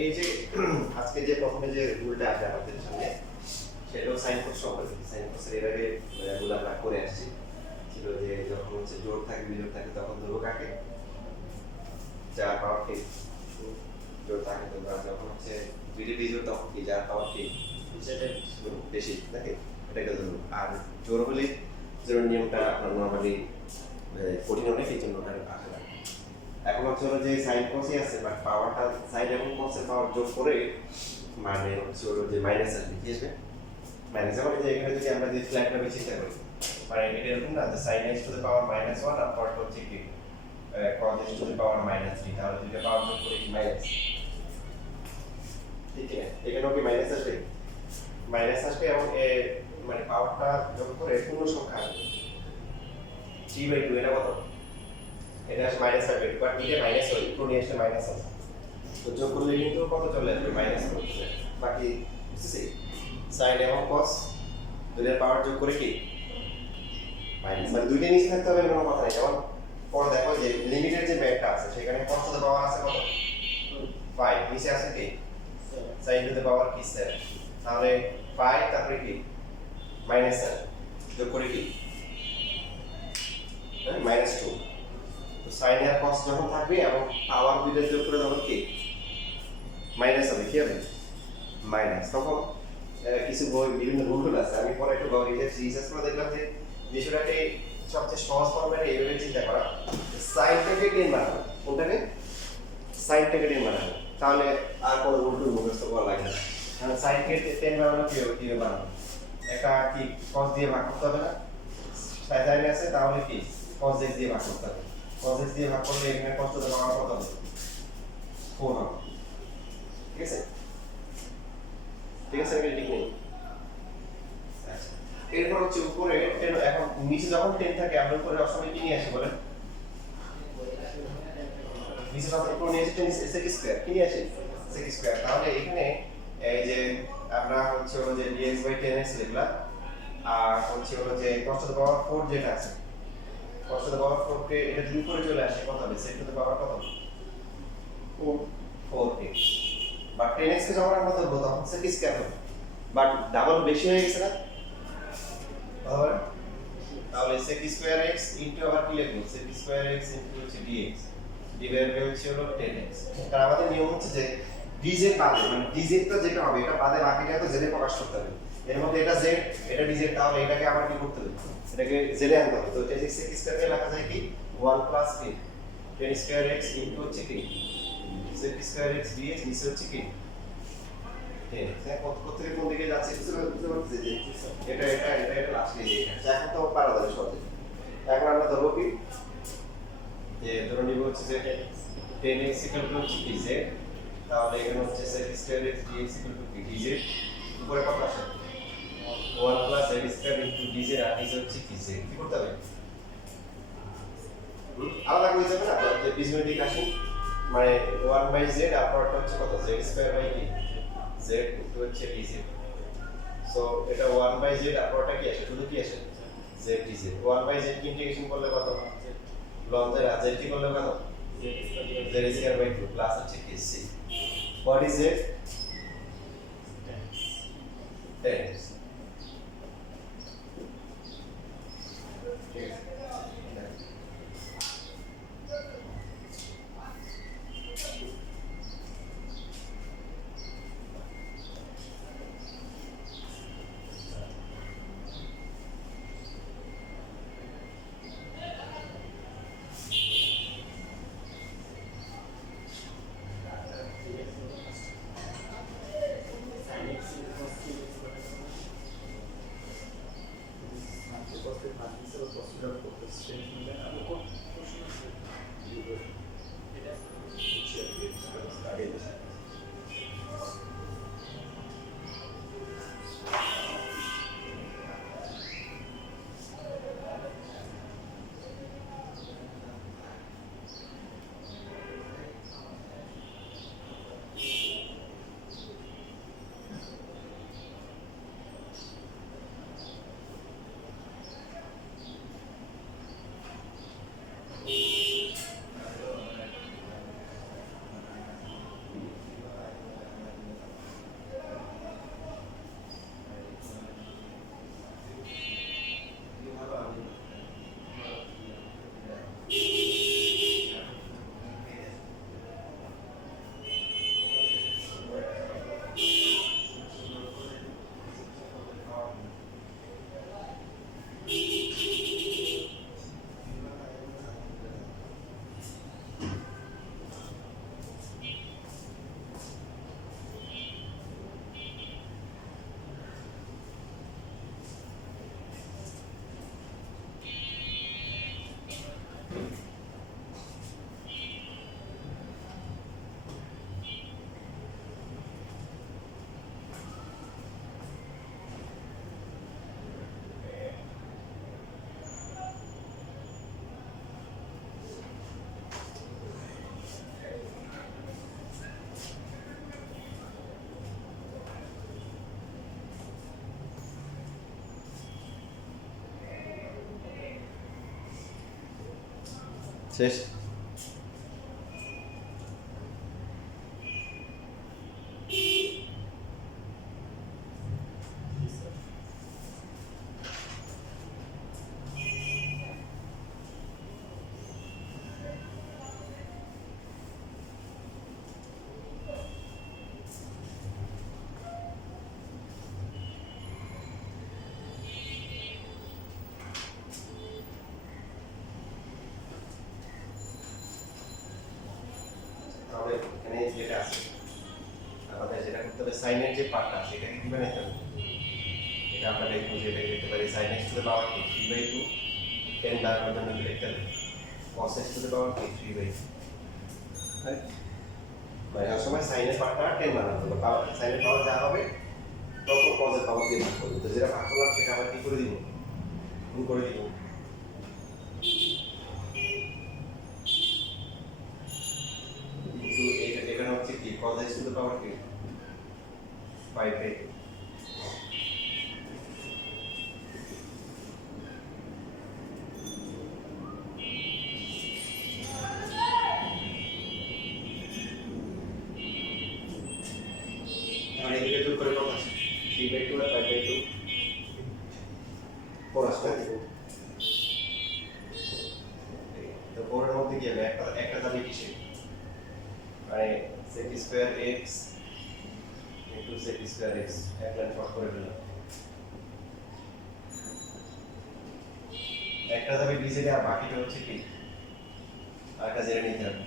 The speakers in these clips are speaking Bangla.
এই যে আজকে যে প্রথমে যে রুলটা আছে আমাদের সামনে সেটাও সাইন কোস সম্পর্কে সাইন কোসের এর আগে রুল আমরা করে আসছি ছিল যে যখন হচ্ছে জোড় থাকে বিজোড় থাকে তখন ধরো কাকে যার পাওয়ার কি জোড় থাকে তো যখন হচ্ছে দুইটি বিজোড় তখন কি যার পাওয়ার কি সেটা বেশি নাকি এটাকে ধরুন আর জোড় হলে জোড় নিয়মটা আপনার নর্মালি কঠিন অনেক এই জন্য আসে না এখন হচ্ছে হলো যে সাইন কোসই আছে বাট পাওয়ারটা সাইন এবং কোসের পাওয়ার যোগ করে মানে হচ্ছে হলো যে মাইনাস আসবে কি আসবে মাইনাস মানে যে এখানে যদি আমরা যদি ফ্ল্যাট ভাবে চিন্তা করি মানে এটা এরকম না যে sin x টু দ্য পাওয়ার -1 আর পরটা হচ্ছে কি cos x টু দ্য পাওয়ার -3 তাহলে দুইটা পাওয়ার যোগ করে কি মাইনাস ঠিক আছে এখানেও কি মাইনাস আসবে এবং মানে পাওয়ারটা যোগ করে পূর্ণ সংখ্যা আসবে 3/2 এটা কত এটা আসলে মাইনাস আসবে বাট এটা মাইনাস হয় পুরো নিয়ে আসলে মাইনাস আছে তো যোগ করলে কিন্তু কত চলে আসবে মাইনাস করতে বাকি বুঝছিস sin এবং cos দুইটার পাওয়ার যোগ করে কি মাইনাস মানে দুইটা নিচে থাকতে হবে কোনো কথা নেই যেমন পরে দেখো যে লিমিটের যে ব্যাগটা আছে সেখানে cos টু দ্য পাওয়ার আছে কত 5 নিচে আছে কি sin টু দ্য পাওয়ার কি 7 তাহলে 5 তারপরে কি মাইনাস 7 যোগ করে কি মাইনাস 2 তো sin আর cos যখন থাকবে এবং পাওয়ার দুইটা যোগ করে তখন কি মাইনাস হবে কি হবে মাইনাস তখন কিছু বই বিভিন্ন রুল আছে আমি পরে একটু রিসার্চ করে দেখলাম যে বিষয়টাকে সবচেয়ে সহজ ফরম্যাটে এইভাবে চিন্তা করা সাইন থেকে টেন বানাবো কোনটাকে সাইন থেকে টেন বানাবো তাহলে আর কোনো রুল মুখস্থ করা লাগে না কারণ সাইন থেকে টেন বানানো কিভাবে বানাবো একটা কি cos দিয়ে ভাগ করতে হবে না সাইন আছে তাহলে কি cos x দিয়ে ভাগ করতে হবে cos x দিয়ে ভাগ করলে এখানে cos টু দ্য পাওয়ার কত হবে 4 হবে ঠিক আছে ঠিক আছে এটা ঠিক নেই আচ্ছা এরপর হচ্ছে উপরে এখন নিচে যখন 10 থাকে আমরা উপরে অপশনে কি নিয়ে আসি বলেন নিচে যখন উপরে নিয়ে আসি 10 sec স্কয়ার কি নিয়ে আসি sec স্কয়ার তাহলে এখানে এই যে আমরা হচ্ছে হলো যে dx/10x লিখলাম আর হচ্ছে হলো যে cos টু দ্য পাওয়ার 4 যেটা আছে cos টু দ্য পাওয়ার 4 কে এটা যদি উপরে চলে আসে কত হবে sec টু দ্য পাওয়ার কত 4 বাট 10x কে যখন আমরা ধরবো তখন sec স্কয়ার হবে বাট ডাবল বেশি হয়ে গেছে না তাহলে তাহলে sec স্কয়ার x ইনটু আবার কি লিখব sec স্কয়ার x ইনটু হচ্ছে dx ডিভাইড বাই হচ্ছে হলো 10x কারণ আমাদের নিয়ম হচ্ছে যে dz বাদে মানে dz টা যেটা হবে এটা বাদে বাকিটা তো z এ প্রকাশ করতে হবে এর মধ্যে এটা z এটা dz তাহলে এটাকে আবার কি করতে হবে এটাকে z এ আনতে হবে তো sec স্কয়ার কে লেখা যায় কি 1 প্লাস কি 10 স্কয়ার x ইনটু হচ্ছে কি sec স্কয়ার x dx নিচে হচ্ছে কি কত থেকে কোন দিকে যাচ্ছে বুঝতে পারছেন যে এটা লাস্ট এই এটা এখন তো পারা যাবে সহজে এখন আমরা ধরব কি যে ধরে নিব হচ্ছে যে 10x হচ্ছে কি z তাহলে এখানে হচ্ছে sec স্কয়ার x dx কি dz উপরে কত আসে 1 plus z square into dz আর নিচে হচ্ছে কি z কি করতে হবে আলাদা করে যাবে না যে পিছনের দিকে আসুন মানে 1/z আর পরটা হচ্ছে কত z স্কয়ার বাই কি z ইকুয়াল হচ্ছে dz সো এটা 1/z আর পরটা কি আসে শুধু কি আসে z dz 1/z কি ইন্টিগ্রেশন করলে কত ln z আর z কি করলে কত z স্কয়ার বাই 2 প্লাস হচ্ছে কি c what is z 10 ঠিক আছে শেষ। তাহলে এখানে যেটা আছে আমাদের যেটা করতে হবে সাইনের যে পার্টটা সেটাকে কি বানাইতে হবে, এটা আমরা দেখবো যে এটা লিখতে পারি sin x টু দ্য পাওয়ার কি 3/2 10 দ্বারা জন্য লিখতে হবে cos x টু দ্য পাওয়ার কি 3/2, রাইট? মানে সবসময় সাইনের পাওয়ারটা 10 বানানো হবে, পাওয়ার সাইনের পাওয়ার যা হবে তত cos এর পাওয়ার দিয়ে ভাগ করব, তো যেটা ভাগ করলাম সেটা আবার কি করে দিব, গুণ করে দিব। কিন্তু এটা হচ্ছে কি cos x টু দ্য পাওয়ার কি 5/2, মানে এদিকে যোগ করে কত আছে 3/2 আর 5/2 4 আসবে, তো 4 এর মধ্যে কি হবে একটা যাবে কিসে, মানে sec square x into sec square x এক লাইন শর্ট করে দিলাম, একটা যাবে b থেকে আর বাকিটা হচ্ছে কি আরেকটা জেনে নিতে হবে।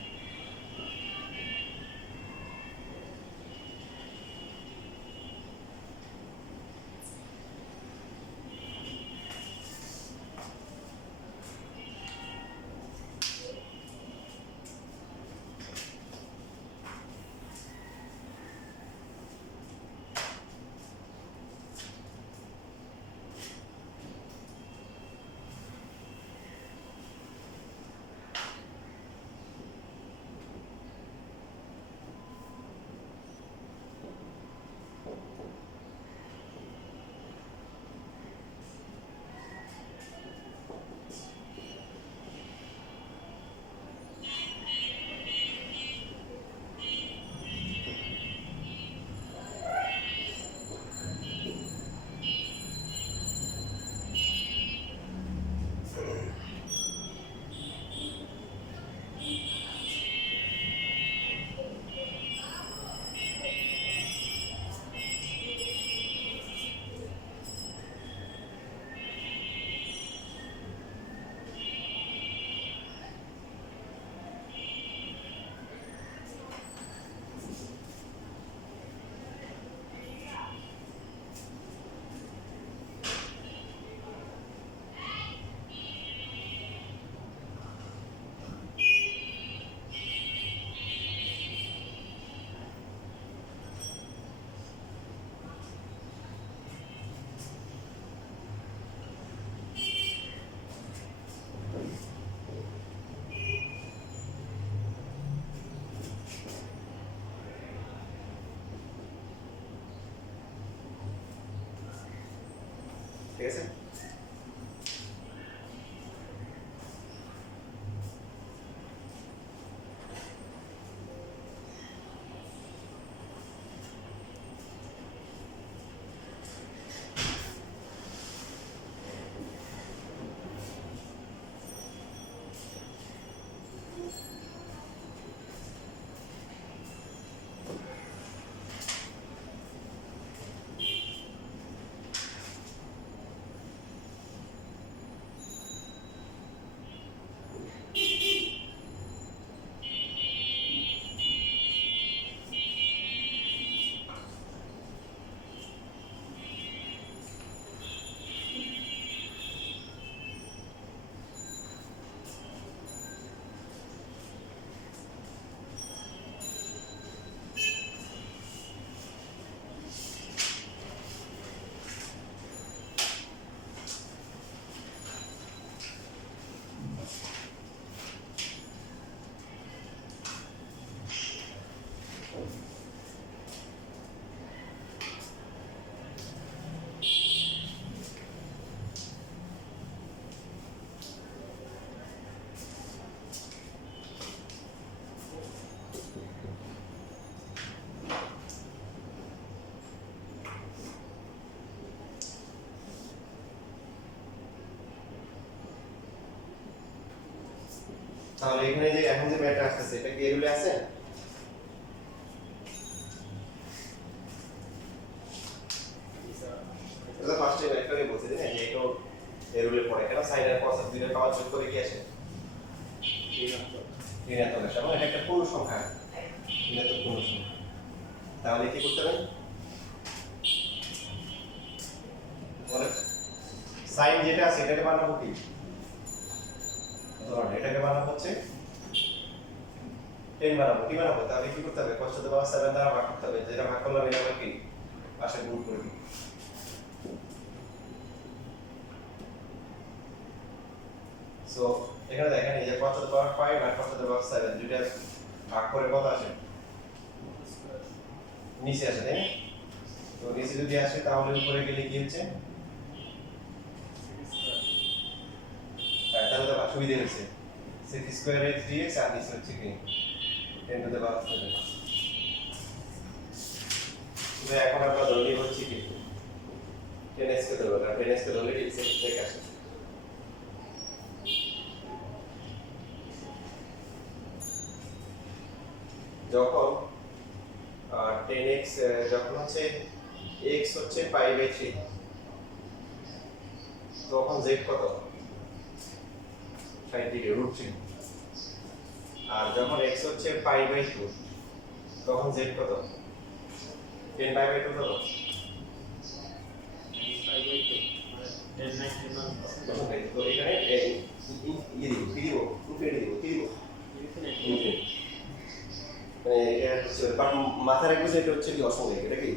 ঠিক আছে, তাহলে এখানে যে এখন যে ম্যাথটা আসছে এটা কি এরুলে আছে? এটা ফার্স্টে ম্যাথটাকে বলছি যে এটাও এরুলে পড়ে কেন সাইন আর কস দুইটা পাওয়ার যোগ করে কি আসে? ঋণাত্মক আসে এবং এটা একটা পূর্ণ সংখ্যা, ঋণাত্মক পূর্ণ সংখ্যা। তাহলে কি করতে হবে? বলে সাইন যেটা আছে এটাকে বানাবো কি? ধরুন এটাকে বানাবো হচ্ছে 10 বানাবো, কি বানাবো? তাহলে কি করতে হবে? cos to the power 7 দ্বারা ভাগ করতে হবে, যেটা ভাগ করলাম এটা আবার কি পাশে গুণ করে দিই। সো এখানে দেখেন এই যে cos to the power 5 R cos to the power 7 দুইটা ভাগ করে কত আসে? নিচে আসে, তাই না? তো নিচে যদি আসে তাহলে উপরে গেলে কি হচ্ছে? তাহলে তো সুবিধা হচ্ছে 6 স্কয়ার এর 3x আর নিচে হচ্ছে কি 10 to the power 7। তো এখন আমরা ধরে নিব হচ্ছে কি 10x কে ধরবো, কারণ 10x কে ধরলে x এর থেকে আসে। যখন 10x যখন হচ্ছে x হচ্ছে পাই বাই 3 তখন z কত? 60 ডিগ্রি √3। আর যখন x হচ্ছে পাই বাই 2 তখন z কত? 10 পাই বাই 2 কত? 10/9। তো এখানে কি দিব মানে এটা হচ্ছে বাট মাথায় রাখবে যে এটা হচ্ছে কি অসংখ্যিক, এটা কি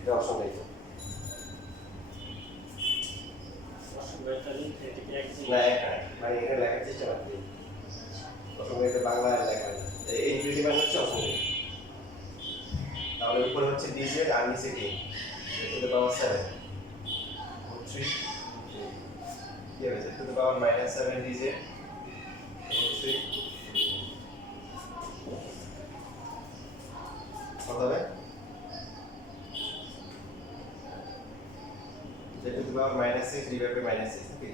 এটা অসংখ্যিক না একা মানে এখানে লেখার চেষ্টা করতে অসংখ্যিক বাংলা লেখা না এই ইনফিনিটি মানে হচ্ছে অসংখ্যিক। তাহলে উপরে হচ্ছে dz আর নিচে কি টু দ্য পাওয়ার 7 3 কি হবে টু দ্য পাওয়ার -7 dz 3 কত হবে? z to the power -6 divided by -6 ওকে।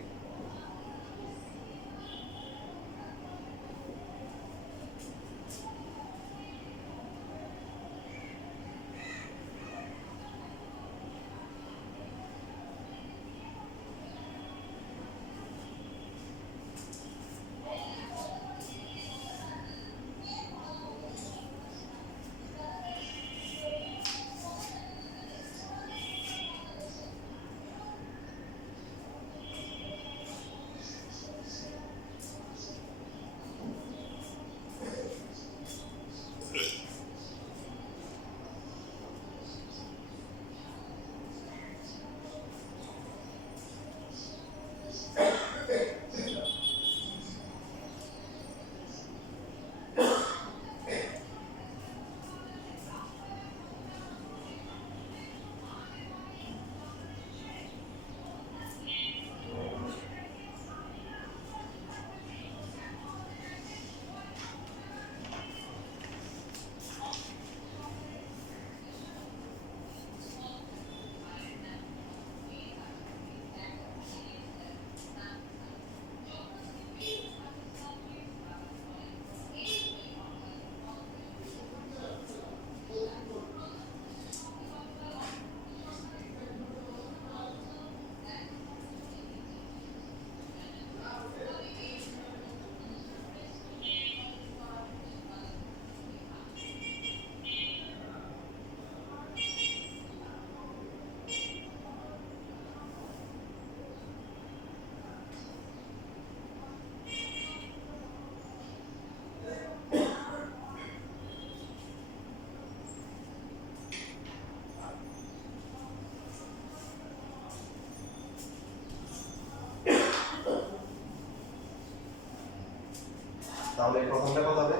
তাহলে প্রথমটা কত হবে?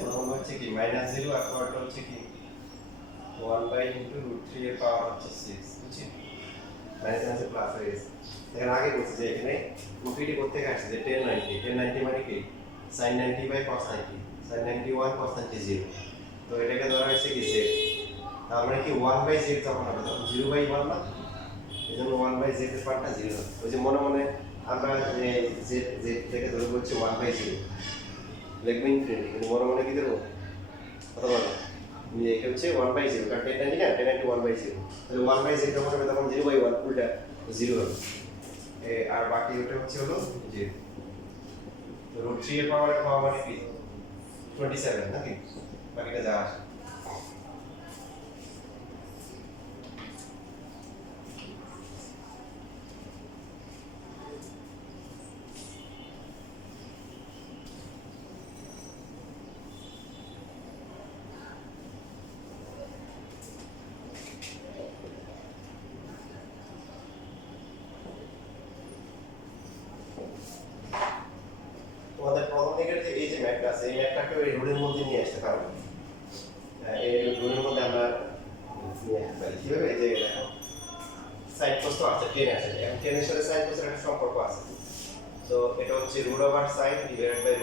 প্রথম হচ্ছে কি -0 আর পরেরটা হচ্ছে কি 1/√3 এর পাওয়ার হচ্ছে 6 বুঝছি মাইনাস প্লাস হয়ে গেছে। এখানে আগে বলছি যে এখানে ইনফিনিটি করতে আসছে যে 1090 মানে কি sin 90/cos 90 sin 91 cos 90 0। তো এটাকে ধরা হয়েছে কি z, তার মানে কি 1/z যখন হবে তখন 0/1 না, এজন্য 1/z এর পার্টটা 0 হবে। ওই যে মনে মনে আমরা যে যে যে থেকে ধরবো হচ্ছে 1/0 লিখবো ইনফিনিটি, কিন্তু মনে মনে কি দেবো কথা বলো যে এটা হচ্ছে 1/0, কারণ 1090 না 1090 1/0, তাহলে 1/0 যখন হবে তখন 0/1 উল্টা 0 হবে। আর বাকি ওটা হচ্ছে হলো 0, তো √3 এর পাওয়ার মানে কি 27 নাকি, বাকিটা যা আসে। তোমাদের প্রথম দিকের যে এই যে ম্যাথটা আছে, এই ম্যাথটাকে ওই রুলের মধ্যে নিয়ে আসতে পারো। এই রুলের মধ্যে আমরা নিয়ে আসতে পারি কিভাবে, এই যে দেখো সাইন কোস তো আছে, টেন আছে, এখন টেনের সাথে সাইন কোসের একটা সম্পর্ক আছে। তো এটা হচ্ছে √sin ডিভাইডেড বাই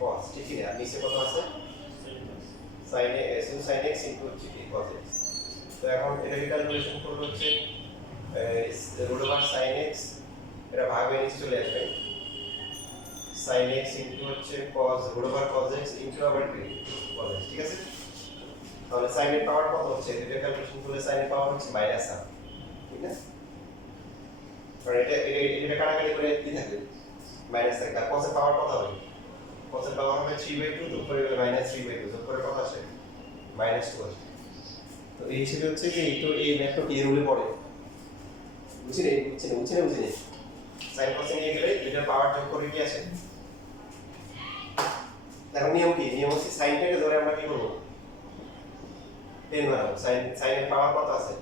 √cos, ঠিক কি না? আর নিচে কত আছে sin x ইনটু হচ্ছে কি cos x। তো এখন এটা ক্যালকুলেশন করলে হচ্ছে √sin x, এটা ভাগ হয়ে নিচে চলে আসবে sin x ইনটু হচ্ছে cos √cos x ইনটু আবার কি cos x, ঠিক আছে? তাহলে sin এর পাওয়ার কত হচ্ছে, এটা ক্যালকুলেশন করলে sin এর পাওয়ার হচ্ছে -1, ঠিক না? কারণ এটা কাটাকাটি করে কি থাকবে -1, আর cos এর পাওয়ার কত হবে, cos এর পাওয়ার হবে 3/2, যোগ করে গেলে -3/2, যোগ করে কত আসে -2 আসে। তো এই হিসেবে হচ্ছে কি এই ম্যাথটা কি রুলে পড়ে, বুঝিনি sin cos এ নিয়ে গেলে এটার পাওয়ার যোগ করে কি আসে। এখন নিয়ম কি, নিয়ম হচ্ছে সাইনটাকে ধরে আমরা কি করব 10 বানাবো, sin এর পাওয়ার কত আছে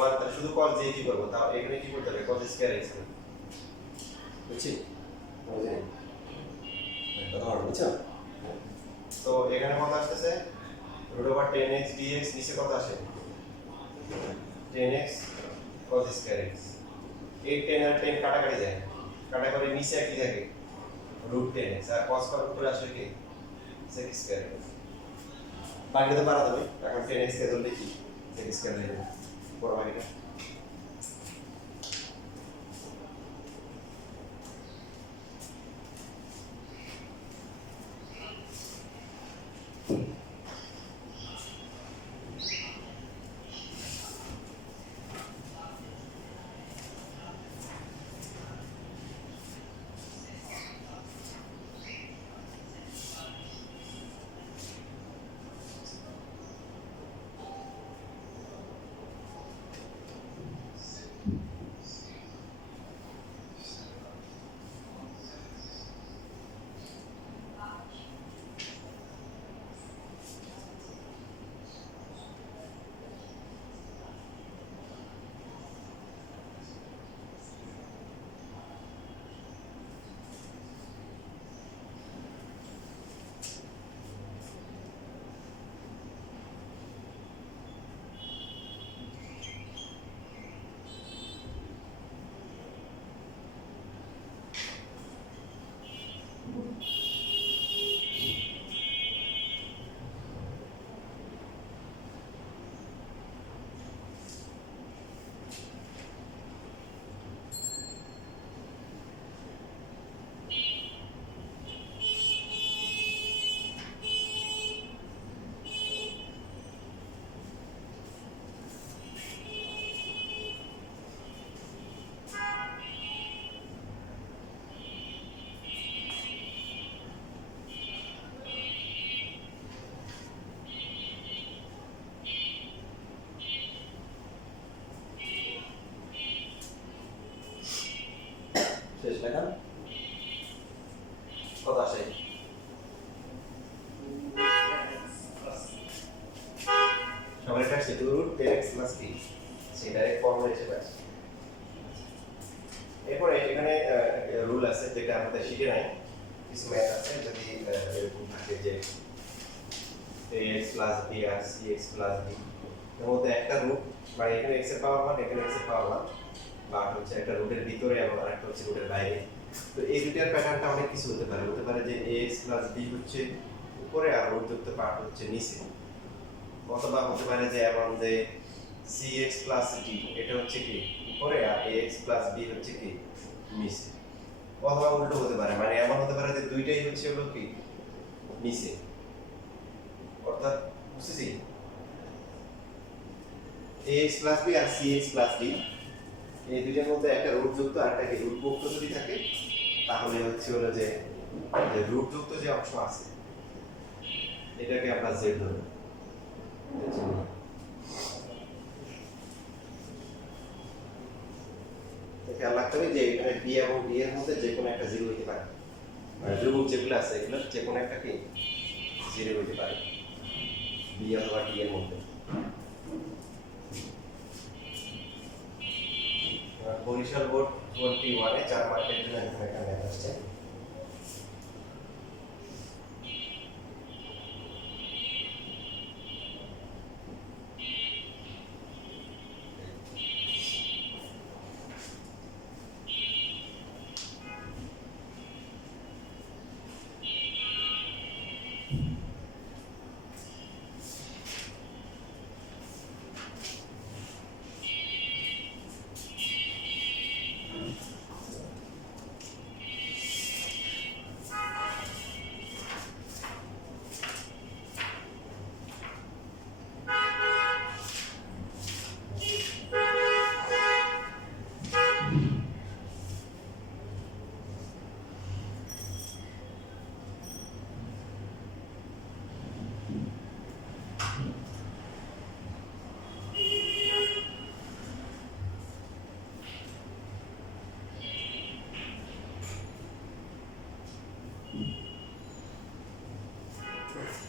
1, তাহলে শুধু cos দিয়ে কি করব, তাও এখানে কি করতে হবে cos স্কয়ার x, বুঝছি বুঝিনি কথা বলো, বুঝছো? তো এখানে কত আসছে √10x dx, নিচে কত আসে 10x cos স্কয়ার x। এই 10 আর 10 কাটাকাটি যায়, কাটাকাটি নিচে কি থাকে √10x, আর cos কত করে আসে কি sec স্কয়ার x। বাকিটা তো বাড়াতে হবে, এখন 10x কে ধরলে কি sec স্কয়ার হয়ে যাবে বড় বাকিটা। শেষ লেখা কত আসে, সবার একটা আসছে 2√10x প্লাস কি, সেই ডাইরেক্ট ফর্মুলা হিসেবে আসে। এরপরে এখানে রুল আছে যেটা আমাদের শিখে নাই, কিছু ম্যাথ আছে যদি এরকম থাকে যে ax প্লাস b আর cx প্লাস b, এর মধ্যে একটা রুট মানে এখানে x এর পাওয়ার 1, এখানে x এর পাওয়ার 1, বা হচ্ছে একটা রুটের ভিতরে এবং আরেকটা হচ্ছে রুটের বাইরে। তো এই দুটার প্যাটার্নটা অনেক কিছু হতে পারে যে ax প্লাস b হচ্ছে উপরে আর রুট যুক্ত পার্ট হচ্ছে নিচে, অথবা হতে পারে যে এমন যে cx প্লাস d এটা হচ্ছে কি উপরে আর ax প্লাস b হচ্ছে কি নিচে। অথবা উল্টো হতে পারে, মানে এমন হতে পারে যে দুইটাই হচ্ছে হলো কি নিচে, অর্থাৎ বুঝতেছি ax প্লাস b আর cx প্লাস d এই দুইটার মধ্যে একটা রুট যুক্ত আর একটা কি রুট মুক্ত যদি থাকে তাহলে হচ্ছে হলো যে রুট যুক্ত যে অংশ আছে এটাকে আমরা z ধরব। খেয়াল রাখতে হবে যে এখানে b এবং d এর মধ্যে যে কোনো একটা জিরো হতে পারে, মানে ধ্রুবক যেগুলো আছে এগুলো যে কোনো একটা কি জিরো হতে পারে b অথবা d এর মধ্যে। বরিশাল বোর্ড 21 এ 4 মার্কের জন্য এখানে একটা ম্যাথ আসছে।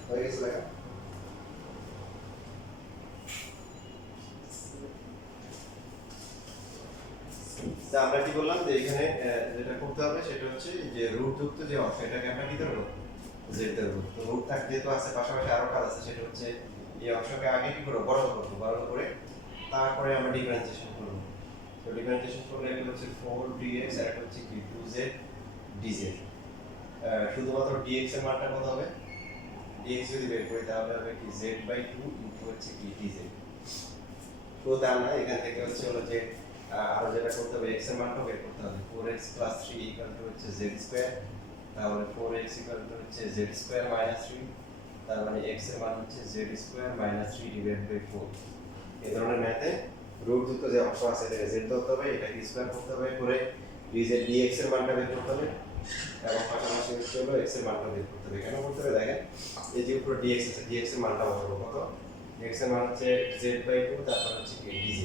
হয়ে গেছে লেখা? আমরা কি বললাম যে এখানে যেটা করতে হবে সেটা হচ্ছে যে রুট যুক্ত যে অংশ এটাকে আমরা কি ধরবো z ধরবো। তো রুট থাকতে তো আছে, পাশাপাশি আরো কাজ আছে, সেটা হচ্ছে এই অংশকে আগে কি করবো বড় করবো, বড় করে তারপরে আমরা ডিফারেন্সিয়েশন করবো। তো ডিফারেন্সিয়েশন করলে এটা হচ্ছে 4dx আর এটা হচ্ছে কি 2z dz। শুধুমাত্র dx এর মানটা কত হবে, dx যদি বের করি তাহলে হবে কি z/2 ইনটু হচ্ছে কি dz। তো তার না এখান থেকে হচ্ছে হলো যে আরো যেটা করতে হবে x এর মানটা বের করতে হবে। 4x + 3 = হচ্ছে z², তাহলে 4x = হচ্ছে z² - 3, তার মানে x এর মান হচ্ছে z² - 3 / 4। এই ধরনের ম্যাথে রুট যুক্ত যে অংশ আছে এটাকে z ধরতে হবে, এটাকে স্কয়ার করতে হবে, করে dz dx এর মানটা বের করতে হবে এবং পাশাপাশি হচ্ছে হলো x এর মানটা বের করতে হবে। কেন করতে হবে দেখেন, এই যে উপরে dx আছে, dx এর মানটা বলবো কত, dx এর মান হচ্ছে z/2, তারপর হচ্ছে কি dz।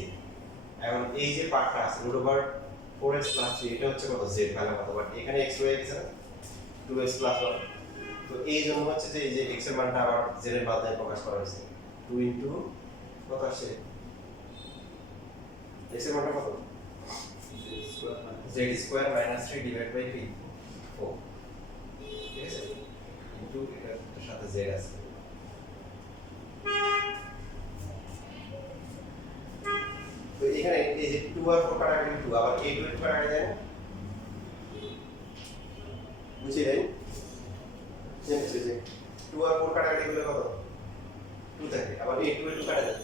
এখন এই যে পার্টটা আছে √4x + 3 এটা হচ্ছে কত z ভালো কত, বাট এখানে x রয়ে গেছে না 2x + 1। তো এই জন্য হচ্ছে যে এই যে x এর মানটা আবার z এর মাধ্যমে প্রকাশ করা হয়েছে 2 ইনটু কত আসে x এর মানটা কত z² - 3 / 4, ঠিক আছে, ইনটু এটার সাথে z আছে। তো এখানে এই যে 2 আর 4 কাটাকাটি 2, আবার a 2 কাটাকাটি যায় না, বুঝলেন? যে 2 আর 4 কাটাকাটি করলে কত 2 থাকে, আবার a 2 কাটা যায়,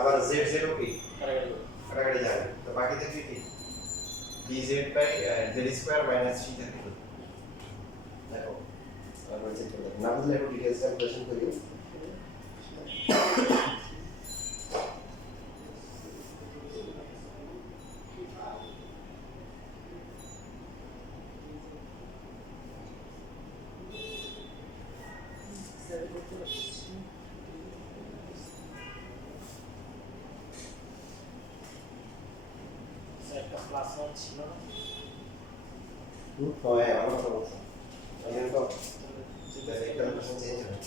আবার z ও কি কাটাকাটি যায়, তো বাকি থাকে কি dz/z² - 3 থাকে। দেখো আমরা চেক করে দেখো, না বুঝলে একটু ডিটেইলস ক্যালকুলেশন করি। ছিল না হ্যাঁ আমার কথা বলছো এখানে তো ক্যালকুলেশন চেঞ্জ হবে।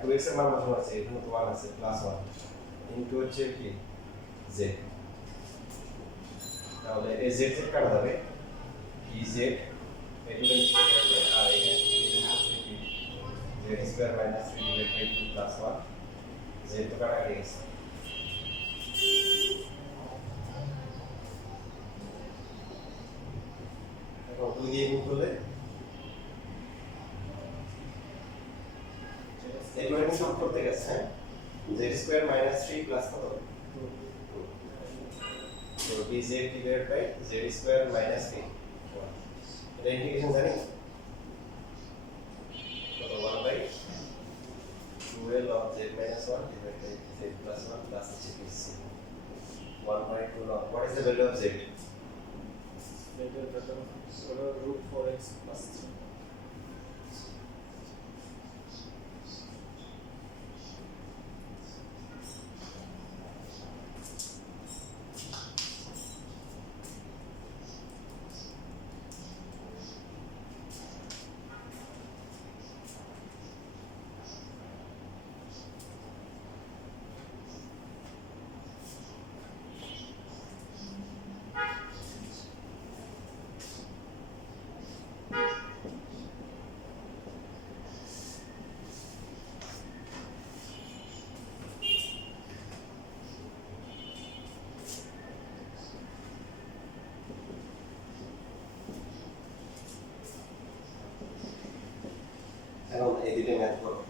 2x এর মান বসানো আছে, এখানে তো 1 আছে +1 ইনটু হচ্ছে কি z, তাহলে এই z থেকে কাটা যাবে dz এগুলো নিচে যাবে, আর এখানে হচ্ছে কি z² - 3 / 2 +1, z তো কাটা গেছে। এখন 2 দিয়ে গুণ করলে এগুলো কিন্তু করতে গেছে, হ্যাঁ z স্কয়ার মাইনাস 3 প্লাস কত তো dz divided by z square minus 3 এটা ইন্টিগ্রেশন জানি কত 1 by 12 of z minus 1 divided by z plus 1 plus h 1 by 2 log. What is the value of z? root 4x plus 3. এখন এই দুটো ম্যাথ করো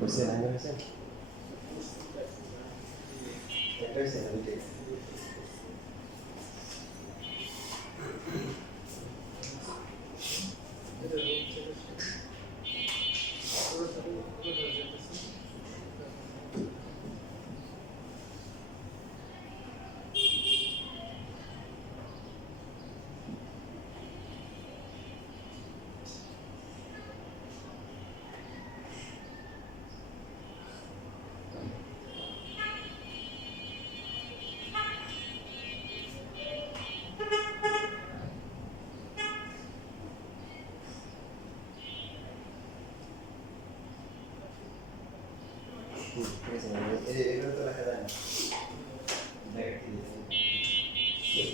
Persen, 100%. Persen, okay. It is ঠিক আছে এগুলো তো লেখা যায় না ব্র্যাকেট দিয়ে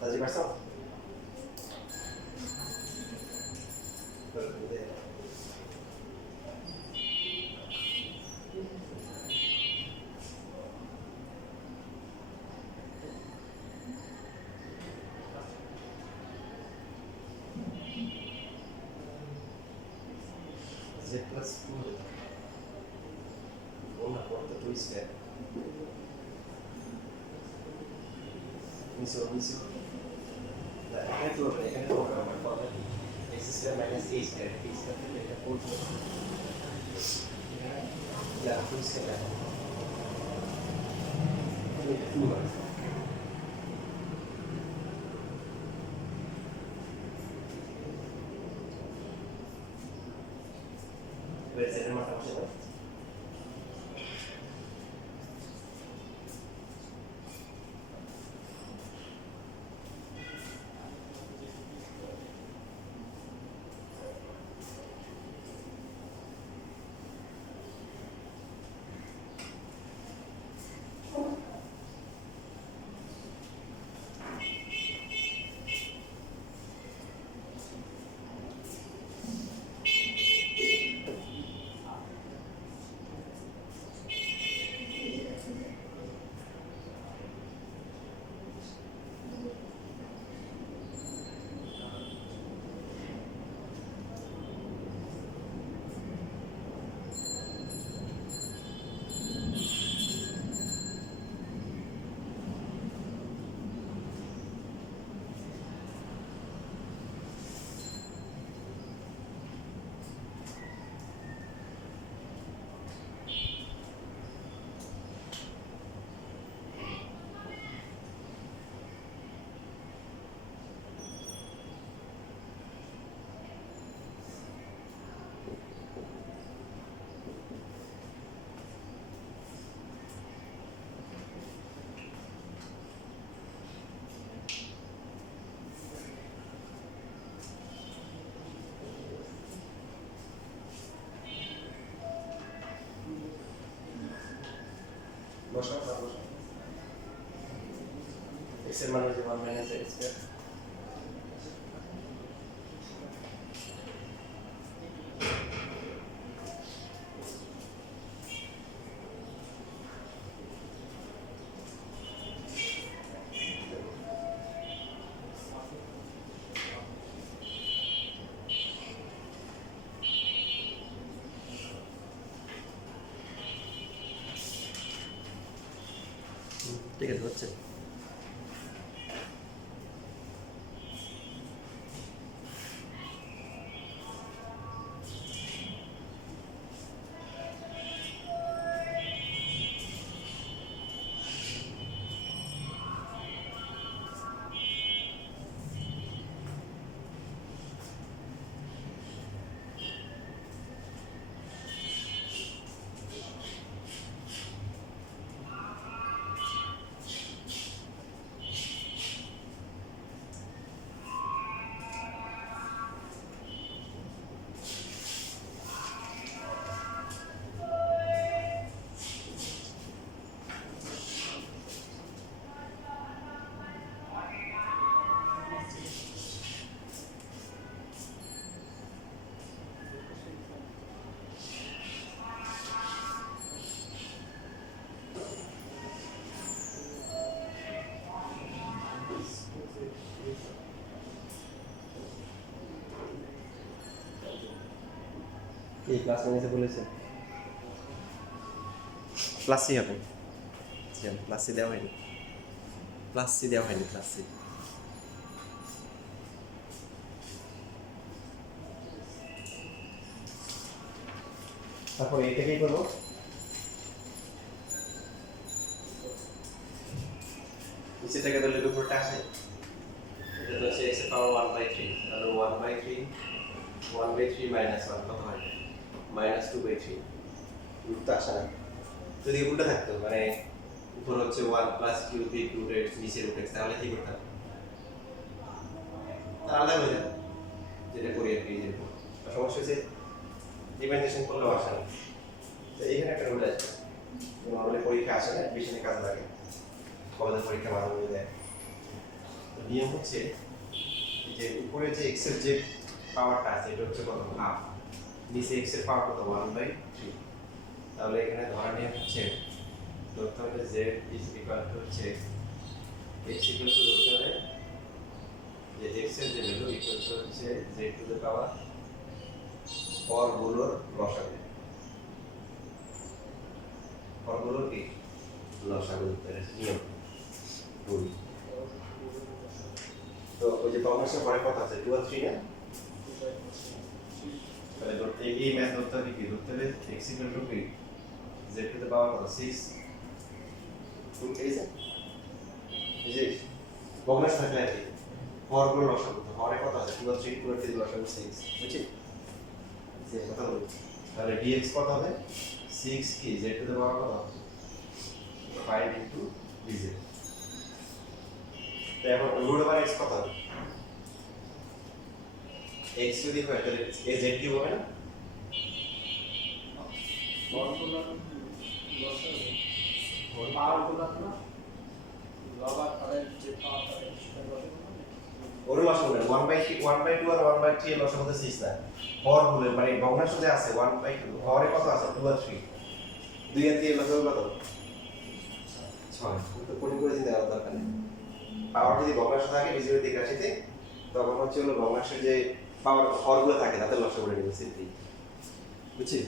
কাজে পারছো z plus 2 una porta tu square Meesho এখানে তো আমার formula x square minus a square a square থেকে এটা করব ইয়া ফুল স্কয়ার এটা 2 হয় এবার z এর মানটা বসে দাও বসাও না বসাও x এর মান হচ্ছে 1 মাইনাস a স্কয়ার ঠিক আছে হচ্ছে এই ক্লাস নিতে বলেছে ক্লাস সি হবে ক্লাস সি দেওয়া হয়নি ক্লাস সি দেওয়া হয়নি ক্লাস সি তারপর এটাকেই করবো নিচে থেকে দলের উপরটা আসে এটা তো হচ্ছে x এর পাওয়ার 1/3 তাহলে 1/3 1/3 মাইনাস 1 কত হয় -2/3 রুটটা আসে না যদি উল্টা থাকতো মানে উপর হচ্ছে 1 প্লাস কিউবিক রুটের নিচে রুট x তাহলে কি করতাম আলাদা হয়ে যেত যেটা করি আর কি যে সমস্যা হচ্ছে ডিপেন্ডেশন করলেও আসে না। তো এখানে একটা রুল আছে, নর্মালি পরীক্ষা আসে না, বিশনে কাজ লাগে, কলেজের পরীক্ষা মাঝে মধ্যে দেয়। তো নিয়ম হচ্ছে যে উপরে যে এক্স এর যে পাওয়ারটা আছে এটা হচ্ছে কত হাফ, নিচে এক্স এর পাওয়ার কত 1/3। তাহলে এখানে ধরা নিয়ম হচ্ছে ধরতে হবে z ইজ ইকুয়াল টু হচ্ছে x ইকুয়াল টু ধরতে হবে যে x এর যে ভ্যালু ইকুয়াল টু হচ্ছে z টু দ্য পাওয়ার হরগুলোর লসাগু। হরগুলোর কি লসাগু নিয়ম রুল। তো ওই যে ভগ্নাংশের পরে কথা আছে 2 আর 3 না, তাহলে ধরতে এই ম্যাথ ধরতে হবে কি, ধরতে হবে x ইকুয়াল টু কি z টু দ্য পাওয়ার কত 6। ঠিক আছে, এই যে ভগ্নাংশ থাকলে আর কি হরগুলোর লসাগু, তো হরে কত আছে 2 আর 3, 2 আর 3 লসাগু 6, বুঝছি যে কথা বলি। তাহলে dx কত হবে 6 কি z টু দ্য পাওয়ার কত 5 ইনটু dz। তো এখন রুট ওভার x কত হবে, x যদি হয় তাহলে a z কি হবে না, বর্তমান লসাগু পাওয়ার গুণাক না লবার তারের যে পাওয়ার তারের সেটা লসাগু না ওর লসাগু না 1/3 1/2 আর 1/3 এর লসাগু তো 6 না, হর বলে মানে ভগ্নাংশ যে আছে 1/2 হরে কত আছে 2 আর 3, 2 আর 3 এর লসাগু কত 6। তো কোটি করে দিন দেওয়ার দরকার নেই। পাওয়ার যদি ভগ্নাংশ থাকে বিজয়ের দিকে আসিতে তখন হচ্ছে হলো ভগ্নাংশের যে পাওয়ার হরগুলো থাকে তাতে লসাগু করে নেবে সিম্পলি, বুঝছি।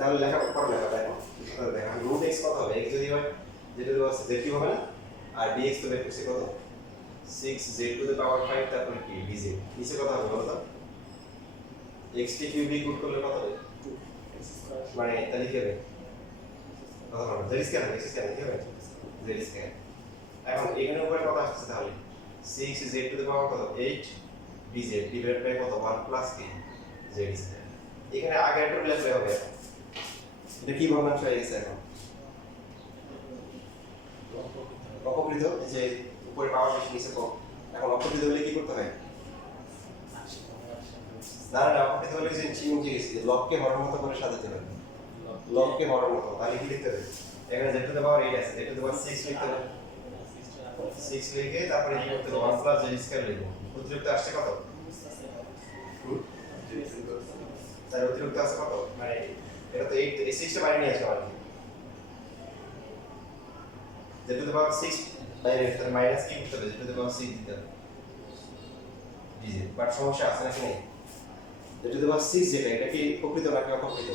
তাহলে লেখা পড়া লেখা দেখো, দেখো রুট x কত হবে, x যদি হয় যেটা দেওয়া আছে z কি হবে না, আর dx তো বের করছে কত 6 z টু দ্য পাওয়ার 5, তারপরে কি dz নিচে কত হবে বলো তো, x টি কিউবিক রুট করলে কত হবে x স্কয়ার মানে তাহলে কি হবে কত হবে z স্কয়ার x স্কয়ার কি হবে z স্কয়ার। এখন এখানে উপরে কত আসছে তাহলে 6 z টু দ্য পাওয়ার কত 8 dz ডিভাইড বাই কত 1 প্লাস কি z স্কয়ার। এখানে আগে একটা লেখলে হবে, এটা কি ভগ্নাংশ হয়ে গেছে এখন অপকৃত, যে উপরে পাওয়ার বেশি নিচে কম। এখন অপকৃত হলে কি করতে হয়, না না অপকৃত হলে যে চিহ্ন যে গেছে লবকে হরের মতো করে সাজাতে হবে, লবকে হরের মতো, তাহলে কি লিখতে হবে এখানে z টু দ্য পাওয়ার 8 আছে, z টু দ্য পাওয়ার 6 লিখতে হবে, 6 লিখে তারপরে কি করতে হবে 1 প্লাস z স্কয়ার লিখব। অতিরিক্ত আসছে কত, তার অতিরিক্ত আছে কত মানে এটা তো 8 এই 6 টা বাইরে নিয়ে আসো আর কি, z টু দ্য পাওয়ার 6 বাইরে তাহলে মাইনাস কি করতে হবে z টু দ্য পাওয়ার 6 দিতে হবে dz। বাট সমস্যা আছে নাকি নেই, z টু দ্য পাওয়ার 6 যেটা এটা কি প্রকৃত নাকি অপ্রকৃত,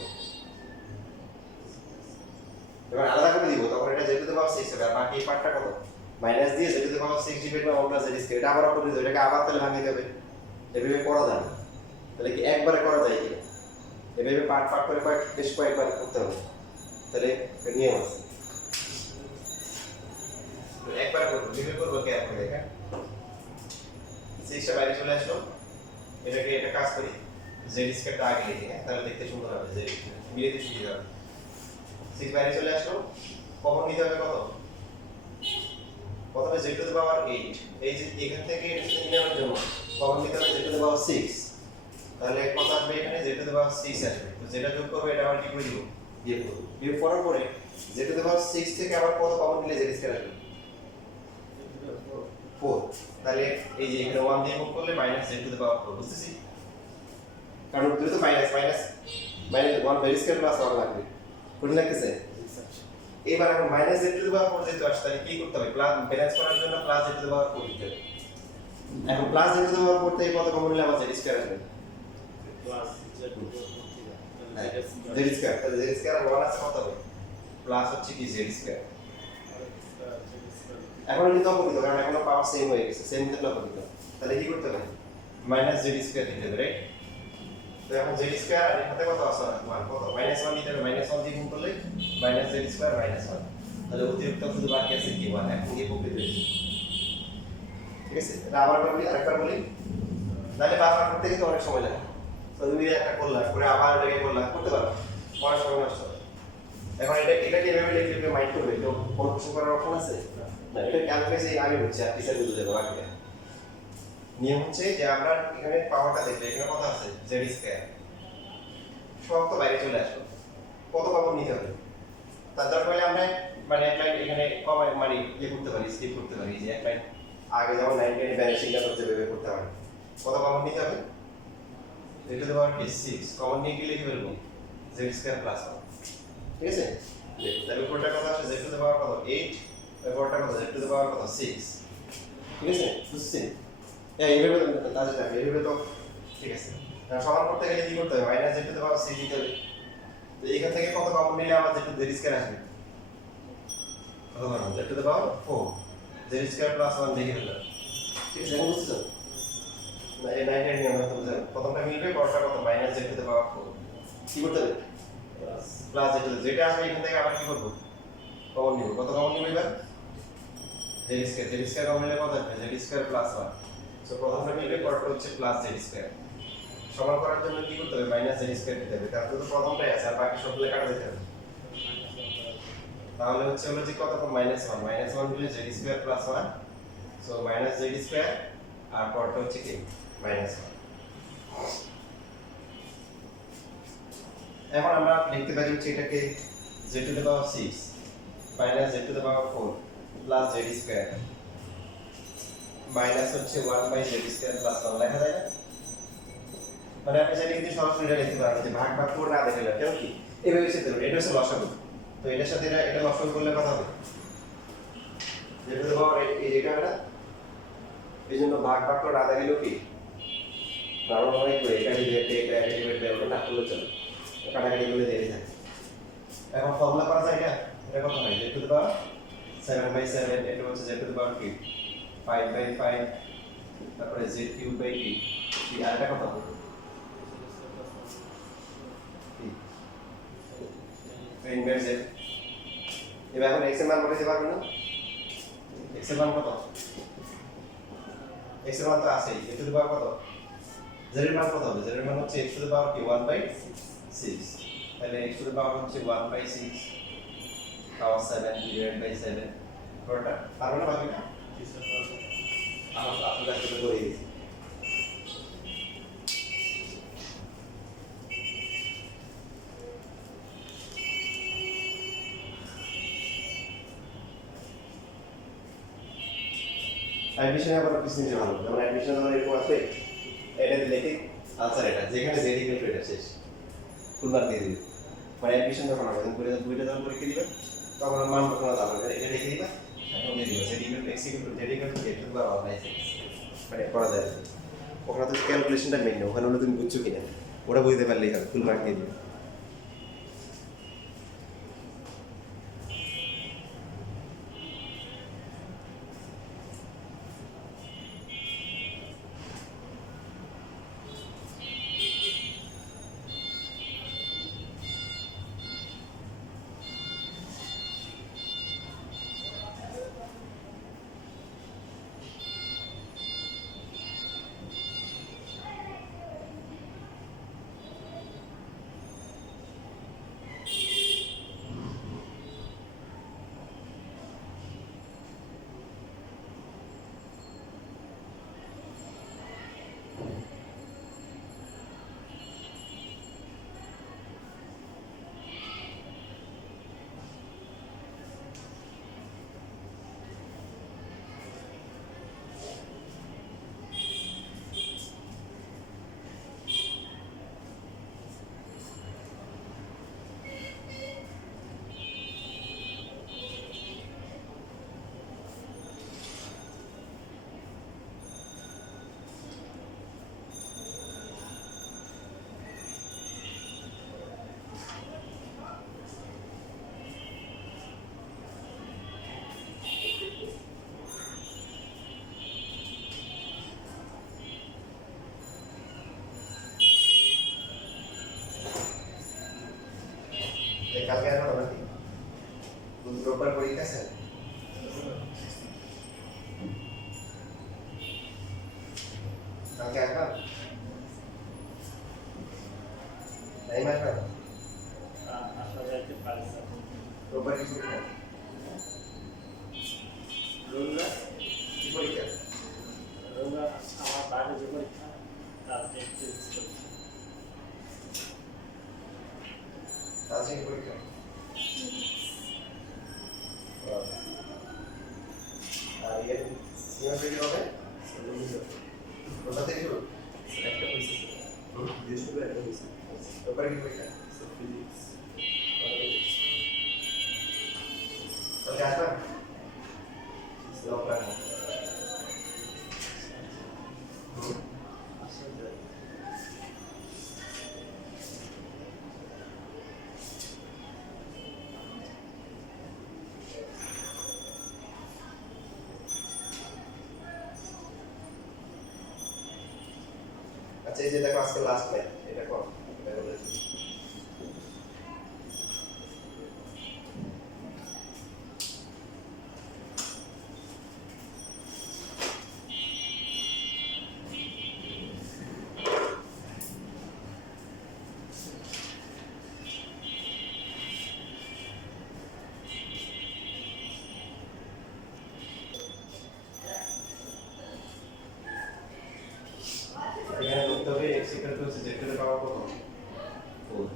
এবার আলাদা করে দিব তখন এটা z টু দ্য পাওয়ার 6 হবে, আর বাকি এই পার্টটা কত মাইনাস দিয়ে z to the power 6 divide by 1 plus z square, এটা আবার অপ্রকৃত, এটাকে আবার তাহলে ভাঙিয়ে দেবে, এভাবে করা যায় না। তাহলে কি একবারে করা যায় কি, এভাবে পার্ট পার্ট করে বেশ কয়েকবার করতে হবে, তাহলে নিয়ম আছে একবার করব দুইবার করব কি আপনি দেখেন 6 টা বাইরে চলে আসলো, এটাকে এটা কাজ করি z স্কয়ারটা আগে লিখি, হ্যাঁ তাহলে দেখতে সুন্দর হবে, z মিলাতে সুবিধা হবে। 6 বাইরে চলে আসলো, কমন নিতে হবে কত প্রথমে z টু দ্য পাওয়ার 8, এই যে এখান থেকে এটা সাথে মিলানোর জন্য কমন নিতে হবে z টু দ্য পাওয়ার 6, তাহলে কত আসবে এখানে z টু দ্য পাওয়ার 6 আসবে, তো যেটা যোগ করবে এটা আবার কি করে দিব বিয়োগ করব, বিয়োগ করার পরে z টু দ্য পাওয়ার 6 থেকে আবার কত কমন নিলে z স্কয়ার আসবে 4, তাহলে এই যে এখানে 1 দিয়ে গুণ করলে মাইনাস z টু দ্য পাওয়ার 4, বুঝতেছি কারণ দুটো তো minus minus minus 1 z square plus 1 লাগবে, কোন লাগতেছে। এবার এখন মাইনাস z টু দ্য পাওয়ার 4 যেহেতু আসছে তাহলে কি করতে হবে প্লাস ব্যালেন্স করার জন্য প্লাস z টু দ্য পাওয়ার 4 দিতে হবে। এখন প্লাস z টু দ্য পাওয়ার 4 থেকে কত কমন নিলে আবার z স্কয়ার আসবে plus z to the z square, তাহলে z স্কয়ার আর 1 আছে কত হবে প্লাস হচ্ছে কি z স্কয়ার। এখন কিন্তু অপকৃত কারণ এখনো পাওয়ার সেম হয়ে গেছে, সেম থাকলে অপকৃত, তাহলে কি করতে হবে মাইনাস z স্কয়ার দিতে হবে, রাইট। তো এখন z স্কয়ার আর এর সাথে কত আছে 1 কত মাইনাস 1 দিতে হবে, মাইনাস 1 দিয়ে গুণ করলে মাইনাস z স্কয়ার মাইনাস 1, তাহলে অতিরিক্ত শুধু বাকি আছে কি 1, এখন কি প্রকৃত হয়েছে, ঠিক আছে। এটা আবার বলি আরেকবার বলি, তাহলে বারবার করতে কিন্তু অনেক সময় লাগে, তো তুমি একটা করলা করে আবার এটাকে করলা করতে পারো অনেক সময় নষ্ট হয়। এখন এটাকে এভাবে লিখলে মাইন্ড করবে তো কোনো কিছু করার অপশন আছে না, এটা ক্যালকুলেশন আগে হচ্ছে আর টিচার বুঝে যাবে বাকিটা। নিয়ম হচ্ছে যে আমরা এখানে পাওয়ারটা দেখলে এখানে কত আছে জেড স্কয়ার সব তো বাইরে চলে আসলো কত কমন নিতে হবে তার দরকার হলে আমরা মানে এক লাইন এখানে কমন মানে ইয়ে করতে পারি স্কিপ করতে পারি যে এক লাইন আগে যেমন 9 ভ্যানিশিং না করতে ভেবে করতে পারি কত কমন নিতে হবে z টু দ্য পাওয়ার কি 6 কমন নিয়ে কি লিখে ফেলবো z স্কয়ার প্লাস 1 ঠিক আছে তাহলে উপরটা কত আসে z টু দ্য পাওয়ার কত 8 উপরটা কত z টু দ্য পাওয়ার কত 6 ঠিক আছে বুঝছেন এইভাবে এইভাবে তো ঠিক আছে সমান করতে গেলে কি করতে হবে minus z to the power 6 দিতে হবে তো এখান থেকে কত কমন নিলে আমার z টু z স্কয়ার আসবে কত common z to the power 4 z square plus 1 লিখে ফেললাম ঠিক আছে এখন বুঝছো না এই 9 এর নিয়ম তো বুঝলেন প্রথমটা মিলবে পরটা কত মাইনাস z টু দ্য পাওয়ার 4 কি করতে হবে প্লাস z টু যেটা আসবে এখান থেকে আবার কি করব কমন নিব কত কমন নিব এবার z স্কয়ার কমন নিলে কত আসবে z স্কয়ার প্লাস 1 সো প্রথমটা মিলবে পরটা হচ্ছে প্লাস z স্কয়ার সমান করার জন্য কি করতে হবে মাইনাস z স্কয়ার দিতে হবে তারপর তো প্রথমটাই আছে আর বাকি সবগুলো কাটা দিতে হবে তাহলে হচ্ছে হলো যে কত -1 দিলে z square plus 1 so minus z square আর পরটা হচ্ছে কি -1 এখন আমরা লিখতে পারি হচ্ছে এটাকে z to the power 6 minus z to the power 4 plus z square minus হচ্ছে 1 বাই z স্কয়ার প্লাস 1 লেখা যায় না মানে আপনি চাইলে কিন্তু সরাসরি এটা লিখতে পারেন যে ভাগ ভাগ করে না দেখে কেন কি এইভাবে লিখতে পারেন এটা হচ্ছে লসাগু তো এটার সাথে এটা লসাগু করলে কত হবে যেটা তো পাওয়ার এই যেটা না এই জন্য ভাগ ভাগ করে না দেখলেও কি কারণ অনেক করে এটা ডিভাইড বাই ওটা না করলে চলে কাটাকাটি করে দিয়ে যায় এখন ফর্মুলা করা যায় এটা কত হয় z to the power 7 by 7 এটা হচ্ছে z টু দ্য পাওয়ার কি 5 বাই 5 তারপরে z কিউব বাই t কি আর এটা কত ইনভার্স z এবার এখন x এর মান বসাতে পারবে না x এর মান কত x এর মান তো আছেই z টু দ্য পাওয়ার কত z এর মান কত হবে z এর মান হচ্ছে x টু দ্য পাওয়ার কি 1 বাই 6 তাহলে x টু দ্য পাওয়ার হচ্ছে 1 বাই 6 পাওয়ার 7 ডিভাইড বাই 7 পুরোটা পারবে না বাকিটা আপনার কাছে তো করে দিয়েছি অ্যাডমিশনে আবার কিছু জিনিস ভালো যেমন অ্যাডমিশন যখন এরকম আসবে এটা দিলে কি আনসার এটা যেখানে জেড ইকুয়াল টু এটা শেষ ফুলবার দিয়ে দিবে মানে অ্যাডমিশন যখন হবে তখন দুইটা যখন পরীক্ষা দিবে তখন মান কত না যাবে এটা লিখে দিবা এখন দিয়ে দিবা Z equal to x equal to Z equal to Z বা অল নাই মানে পড়া যায় ওখানে তো ক্যালকুলেশনটা মেইন না ওখানে হলো তুমি বুঝছো কিনা ওটা বুঝতে পারলেই হবে ফুল মার্ক দিয়ে দিবে কালকে আসবো নাকি রোববার পরীক্ষা আছে কালকে আসবা টাইম আসবা রোববার কি পরীক্ষা রোববার কি পরীক্ষা আমার বৃহস্পতিবার একটা হয়েছে ব্যাপারে কি বইটা ফিজিক্স কালকে আসবেন লক রাখবো আসা যায় আচ্ছা এই যে দেখো আজকে লাস্ট ম্যাচ এটা কর এটা বলেছি এখানে ধরতে হবে x ইকুয়াল টু z এর পাওয়ার কত 4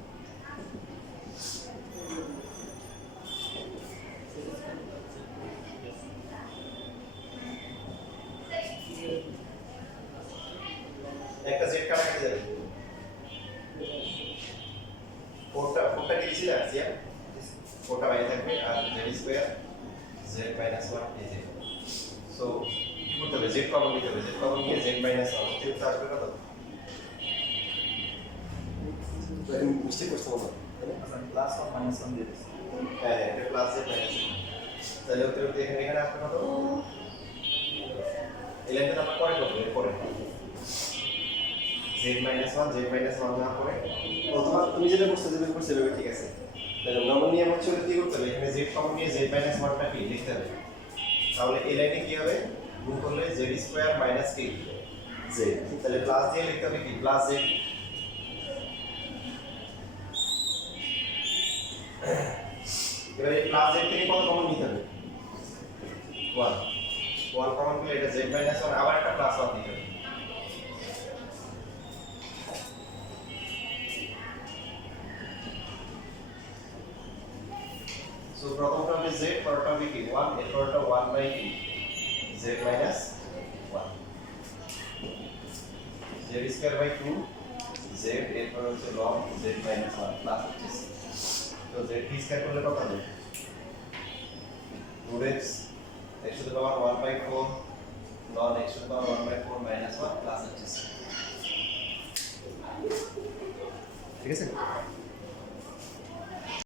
একটা z কাটা যাবে ফোরটা দিয়েছিল আসিয়া ফোরটা বাইরে থাকবে আর z স্কয়ার z মাইনাস 1 এই যে সো কি করতে হবে z কমন নিতে হবে z কমন নিয়ে z মাইনাস 1 অতএব আসবে কত মিস্টেক করতে হবে প্লাস অর মাইনাস অন দিয়ে দিচ্ছি হ্যাঁ এটা প্লাস z মাইনাস তাহলে অতএব এখানে আসবে কত এই লাইনটা আমরা পরে করব এরপরে z মাইনাস 1 না করে অথবা তুমি যেটা করতে দেবে করতে দেবে ঠিক আছে তাহলে নরমাল নিয়ম হচ্ছে কি করতে হবে এখানে z কমন নিয়ে z মাইনাস 1 টা কি লিখতে হবে তাহলে এই লাইনে কি হবে গুণ করলে z স্কয়ার মাইনাস কি z তাহলে প্লাস দিয়ে লিখতে হবে কি প্লাস z এবারে প্লাস z থেকে কত কমন নিতে হবে 1 কমন পেলে এটা z মাইনাস 1 আবার একটা প্লাস 1 দিতে হবে সো প্রথমটা হবে z পরেরটা হবে কি 1 এরপরটা 1 বাই কি z minus 1 z square by 2 z এরপর হচ্ছে log z মাইনাস 1 প্লাস হচ্ছে তো z কি স্কয়ার করলে কত হবে 2x x to the power 1 by 4 ln x to the power 1 by 4 minus 1 plus হচ্ছে ঠিক আছে